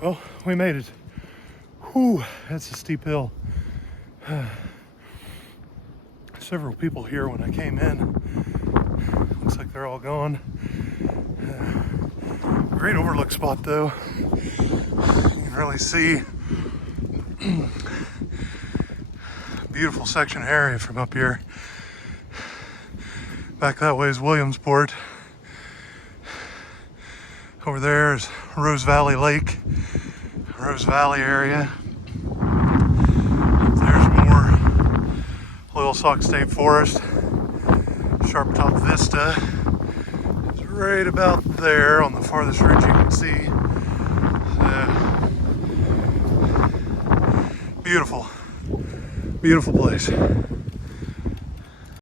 Well, we made it. Whew, that's a steep hill. Several people here when I came in. Looks like they're all gone. Great overlook spot though. You can really see beautiful section area from up here. Back that way is Williamsport. Over there is Rose Valley Lake, Rose Valley area. There's more Loyalsock State Forest. Sharp Top Vista is right about there on the farthest ridge you can see. Beautiful, beautiful place.